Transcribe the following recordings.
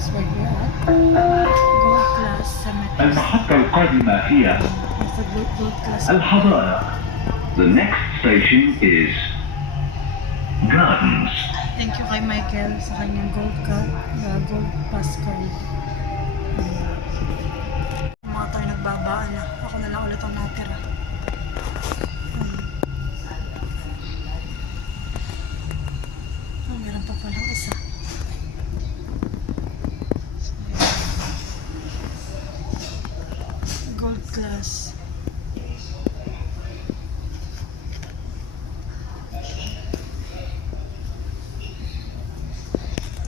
guys, we're here at Gold Class Summit. المحطة القادمة هي Gold Class. الحدائق. The next station is Gardens. Thank you kay Michael sa kanyang Gold Pass card. Mga tayo nagbabaan na. Ako na lang ulit ang natira. Meron pa palang isa. Gold Class.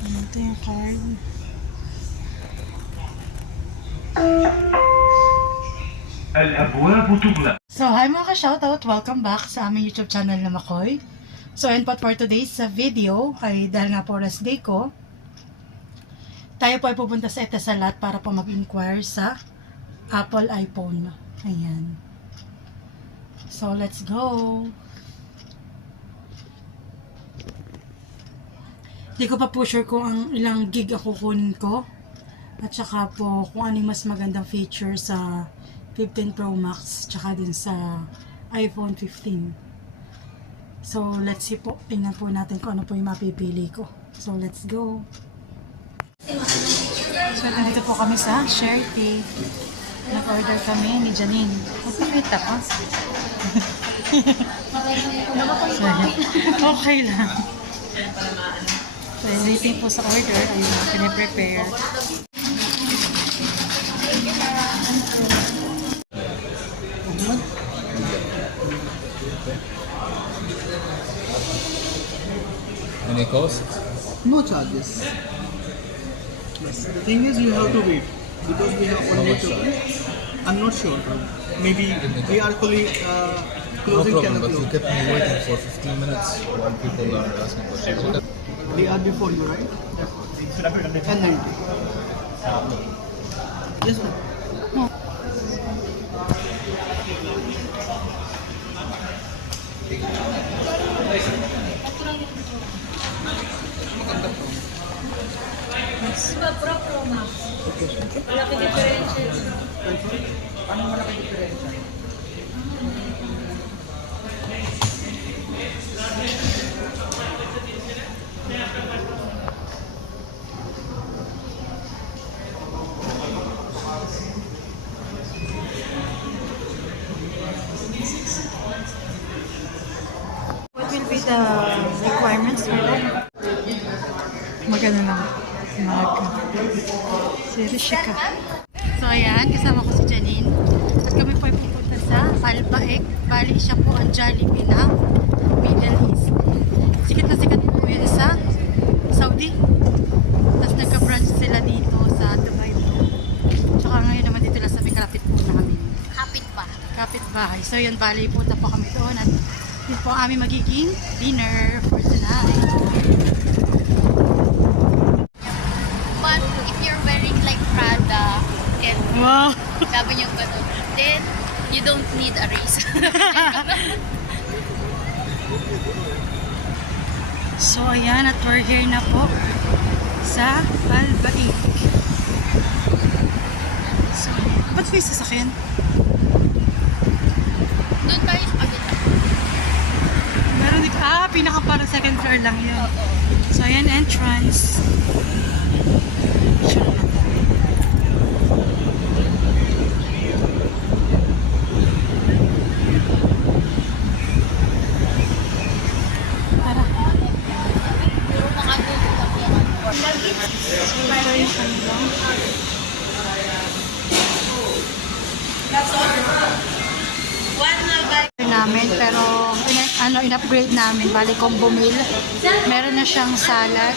Ito yung card. الأبواب تغلق. So, hi mga ka-shoutout! Welcome back sa aming YouTube channel na Makoy. So, and for today's video, ay dahil nga po rest day ko, tayo po ay pupunta sa Etisalat para po mag-inquire sa Apple iPhone. Ayan. So, let's go! Hindi ko pa po sure kung ang ilang gig ako kunin ko. At saka po kung ano yung mas magandang feature sa 15 Pro Max tsaka din sa iPhone 15. So, let's see po. Tingnan po natin kung ano po yung mapipili ko. So, let's go! So, nandito po kami sa Sharepay. Nag-order kami ni Janine. Magpipita ko. Okay lang. So, waiting po sa order. Ayun, piniprepare. Any cost? No charges. Yes. The thing is, you have to wait because we have only two. I'm not sure. Maybe we are fully No closing 10 problem, but you o'clock. kept me waiting for 15 minutes while people are asking questions. They are before you, right? 10:90. Yes, ma'am. What will be the requirements for that? Maganda lang. Serious ka. So ayan, kasama ko si Janine. At kami po ay pupunta sa Albaik. Bali siya po ang Jollibee ng Middle East. Sikat na sikat po yun sa Saudi. Tapos nagka-branch sila dito sa Dubai po. Tsaka ngayon naman dito lang sa may kalapit po namin. Kapit bahay. So yun, bali punta po kami doon. At yun po ang aming magiging dinner for tonight. But if you're wearing like Prada and Wow! sabi niyo gano'n, then you don't need a razor. So ayan, at we're here na po sa Albaik. So, ba't may sasakyan? Doon tayo sa kabila. Meron dito, pinaka parang second floor lang yun. So ayan, entrance. Sure lang. Tara. Puro mga doon lang yan. So ito yung kanilang namin, pero in-upgrade namin, bali combo meal. Meron na siyang salad.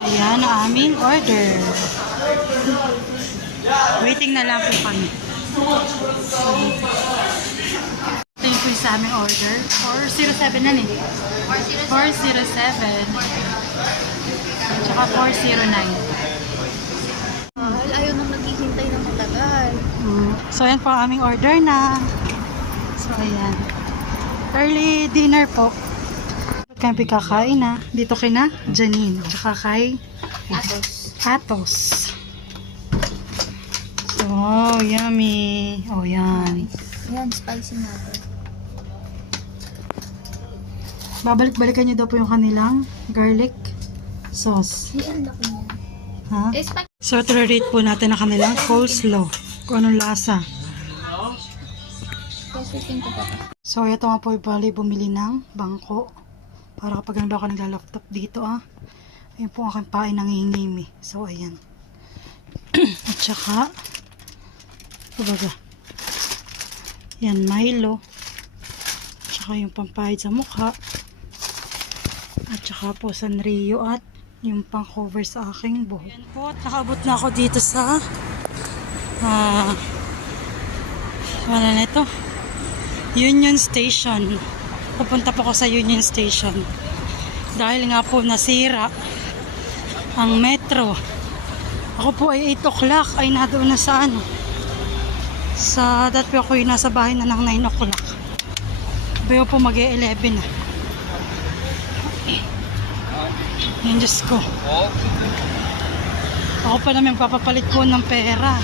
Ayan ang aming order. Waiting na lang po kami. Ito yung po yung sa aming order. 407 na eh. 407. Tsaka 409. Ayaw nang naghihintay ng matagal. So, ayan po ang aming order na. So, ayan. Early dinner po. Kami kakain na. Dito kina Janine. Tsaka kay Atos. So, yummy. Oh, yan. Yan, spicy natin. Babalik-balikan niyo daw po yung kanilang garlic sauce. Yan, laki niya. Ha? Eh, spicy. So, rate po natin ang kanilang coleslaw. Kung anong lasa. Kasi ko pa. So, ito nga po bali bumili ng bangko. Para kapag ano ako nagla-laptop dito ayun po aking pain nanginginig. So, ayan. At saka, kumbaga, yan, Milo. At saka yung pampahid sa mukha. At saka po Sanrio at yung pang cover sa aking buhok. Ayan po, at nakaabot na ako dito sa ano na ito? Union Station. Pupunta po ako sa Union Station. Dahil nga po nasira ang metro. Ako po ay 8 o'clock ay nadoon na sa ano. Sa dati po ako ay nasa bahay na ng 9 o'clock. Bayo po mag-11 na. Yan, Diyos ko. Ako pa naman papapalit ko ng pera.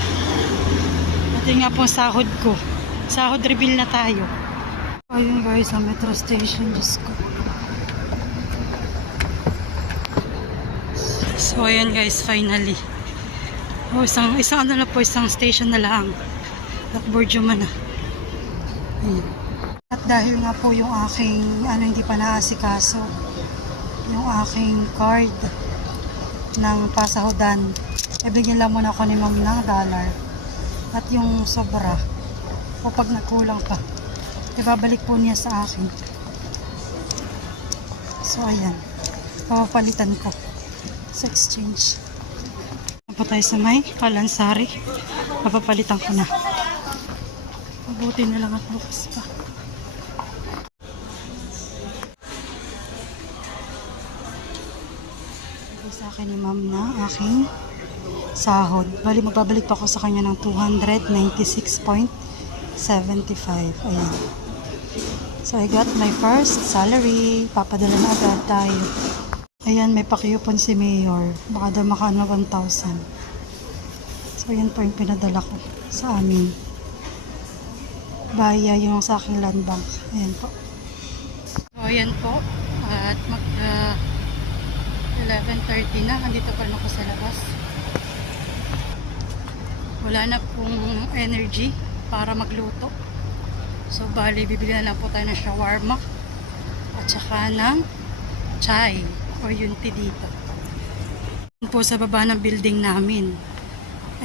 At yun nga po sahod ko. Sahod reveal na tayo. Ayun guys, sa metro station, Diyos ko. So ayun guys, finally. Oh, isang ano na po, isang station na lang. At Borjuma na. Ayun. At dahil nga po yung aking, hindi pa naasikaso, yung aking card ng pasahodan, bigyan lang muna ako ni ma'am ng $1. At yung sobra, kapag nagkulang pa, ibabalik po niya sa akin. So ayan, papapalitan ko sa exchange. Pa tayo sa may Kalansari, papapalitan ko na. Mabuti na lang at bukas pa. Ito sa akin ni ma'am na aking sahod. Bali magbabalik pa ako sa kanya ng 296.75. Ayan. So, I got my first salary. Papadala na agad tayo. Ayan, may pakiyupon si Mayor. Baka daw makaano 1,000. So, ayan po yung pinadala ko sa amin. Baya yung sa aking land bank. Ayan po. So, ayan po. At 11:30 na. Andito pa rin ako sa labas. Wala na pong energy para magluto. So, bali, bibili na lang po tayo ng shawarma at saka ng chai o yung tea dito. Doon po sa baba ng building namin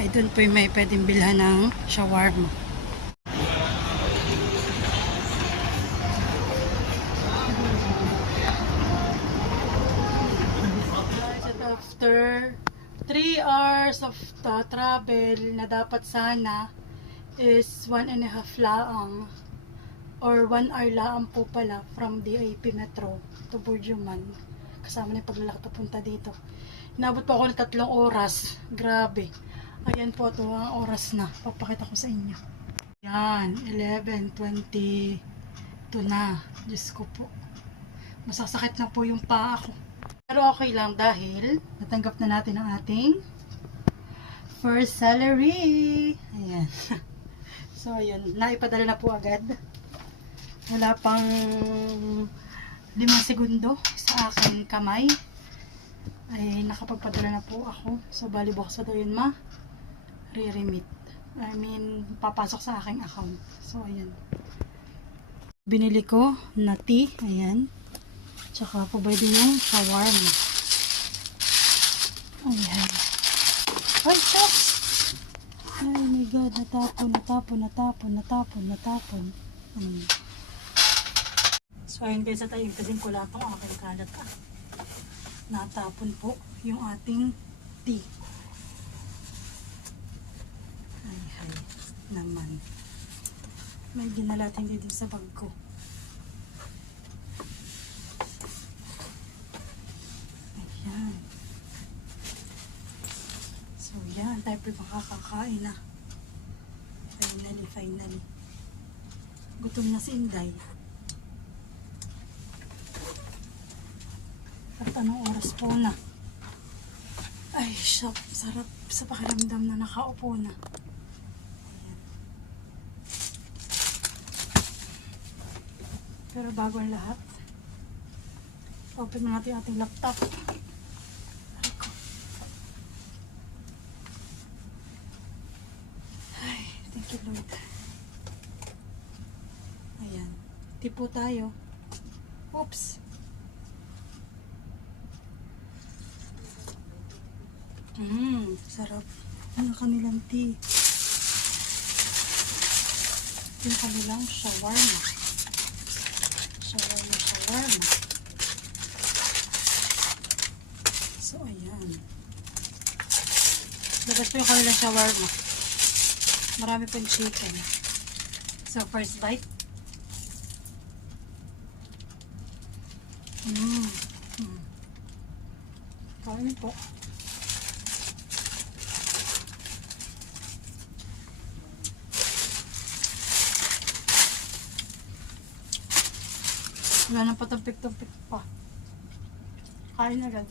ay doon po yung may pwedeng bilhan ng shawarma. After 3 hours of travel na dapat sana is 1.5 laang or 1 hour laang po pala from DIP Metro to Burjuman. Kasama na yung paglalakad papunta dito. Inabot po ako ng 3 oras. Grabe. Ayan po ito ang oras na. Papakita ko sa inyo. Yan. 11:22 na. Diyos ko po. Masasakit na po yung paa ko. Pero okay lang dahil natanggap na natin ang ating first salary. Ayan. So, ayun. Naipadala na po agad. Wala pang 5 segundo sa aking kamay. Ay, nakapagpadala na po ako. So, bali bukas na daw yun re-remit. I mean, papasok sa aking account. So, ayan. Binili ko na tea. Ayan. Tsaka po pwede yung shawarma. Ayan. Ay, shucks! Ay my God, natapon. So, ayun guys, at ayun kasi ko lang itong aking kalat. Natapon po yung ating tea. Ay, naman. May ginalating dito sa bag ko. Ayan. So, yan. Tayo po makakakain na. Finally. Gutom na si Inday. anong oras po na. Ay, sarap sa pakiramdam na nakaupo na. Ayan. Pero bago ang lahat, open na natin ating laptop. Aray ko. Ay, thank you Lord. Ayan. Tipo tayo. Oops. Sarap. Ang kanilang tea. Yung kanilang shawarma. Shawarma. So, ayan. Labas po yung kanilang shawarma. Marami pong chicken. So, first bite. Kain po. Wala nang patampik-tampik pa. Kain agad.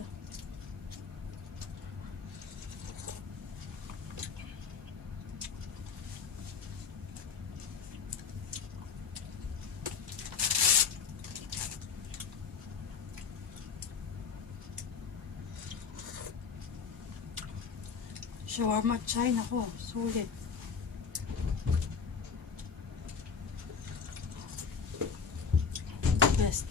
Shawarma China ko. Sulit. Best.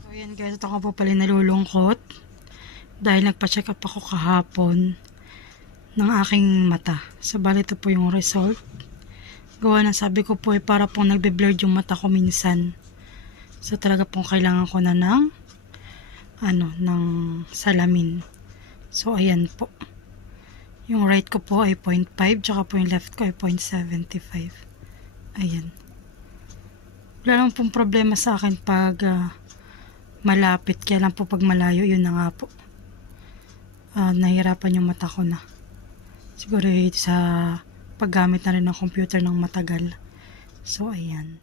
So, ayan guys, ito ako po pala nalulungkot dahil nagpa-check up ako kahapon ng aking mata. So, bali ito po yung result. Gawa ng sabi ko po para pong nagbe-blurred yung mata ko minsan. So, talaga pong kailangan ko na ng ng salamin. So, ayan po. Yung right ko po ay 0.5, tsaka po yung left ko ay 0.75. Ayan. Wala lang pong problema sa akin pag malapit, kaya lang po pag malayo, yun na nga po. Nahihirapan yung mata ko na. Siguro sa paggamit na rin ng computer ng matagal. So, ayan.